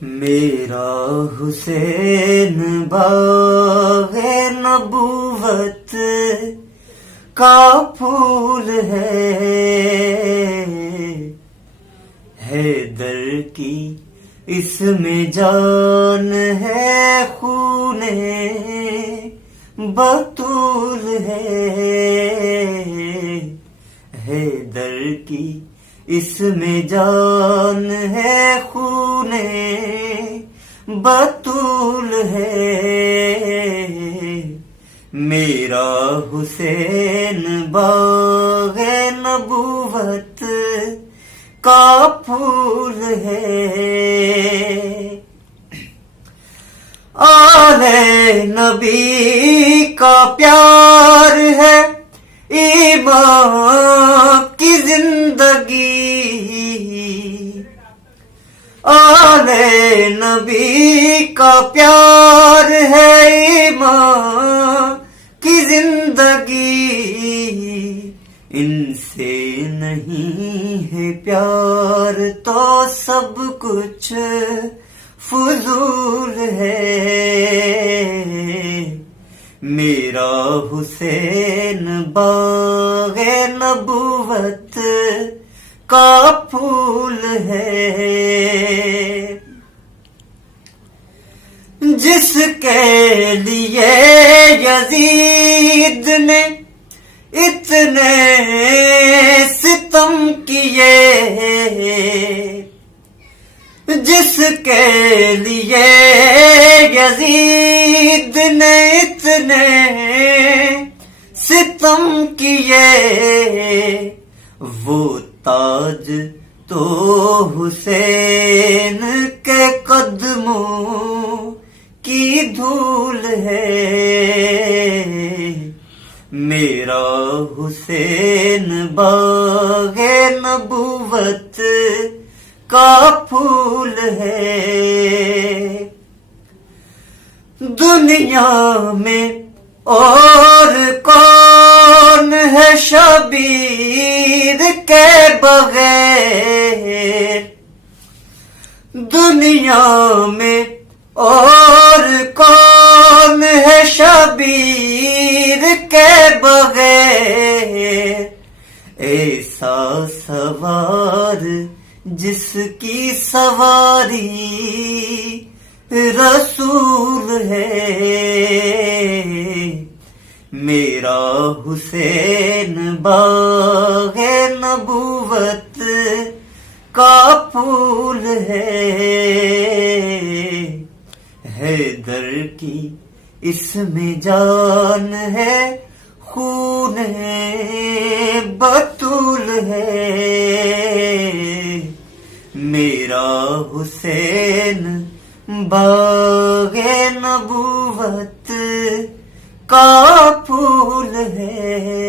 میرا حسین باغ نبوت کا پھول ہے، حیدر کی اس میں جان ہے، خون بطول ہے، حیدر کی اس میں جان ہے، خون بطول ہے، میرا حسین باغ نبوت کا پھول ہے، آل نبی کا پیار ہے، ایمان کی زندگی، آل نبی کا پیار ہے، ایمان کی زندگی، ان سے نہیں ہے پیار تو سب کچھ فضول ہے، میرا حسین باغ نبوت کا پھول ہے، جس کے لیے یزید نے اتنے ستم کیے، جس کے لیے یزید نے اتنے ستم کیے، وہ تاج تو حسین کے قدموں کی دھول ہے، میرا حسین باغ نبوت کا پھول ہے، دنیا میں اور کون ہے شبیر کے بغیر، دنیا میں اور کون ہے شبیر کے بغیر، ایسا سوار جس کی سواری رسول ہے، میرا حسین باغ نبوت کا پھول ہے، حیدر کی اس میں جان ہے، خون بطول ہے، میرا حسین باغ نبوت کا پھول ہے۔